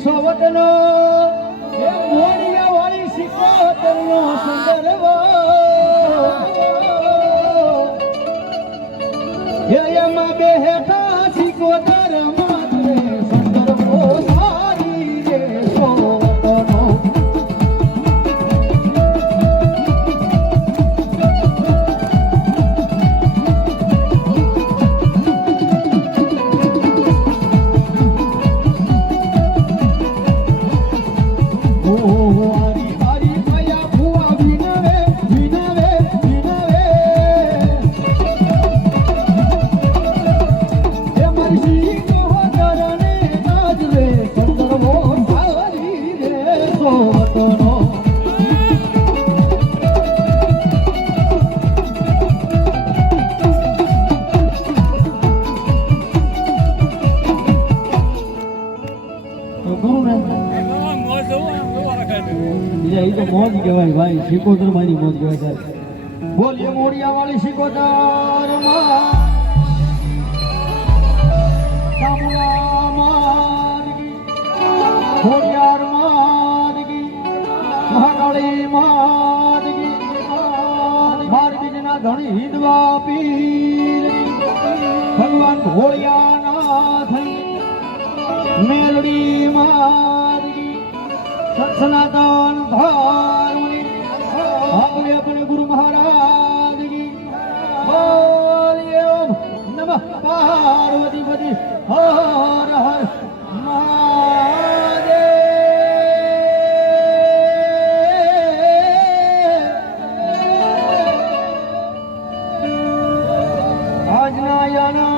સોવટનો એ મોડિયા વાળી સિકોતરનો સંદર્ભ એ એમાં બેઠા સિકોતર માત્ર સંદર્ભો સારી રે સોવટનો મોજ કહેવાય ભાઈ સિકોતર મારી મોજ કહેવાય સાહેબ બોલીએ મોડિયા વાળી સિકોતર મહાકાળી માદગી માર બીજના ધણી હિંદવા પીર ભગવાન ભોળિયાનાથ મેલડી માદગી સનાતન ધર્મની આપણે अपने गुरु महाराज की बोलिए ओम नमः पार्वती पति हर हर महादेव આજના યાના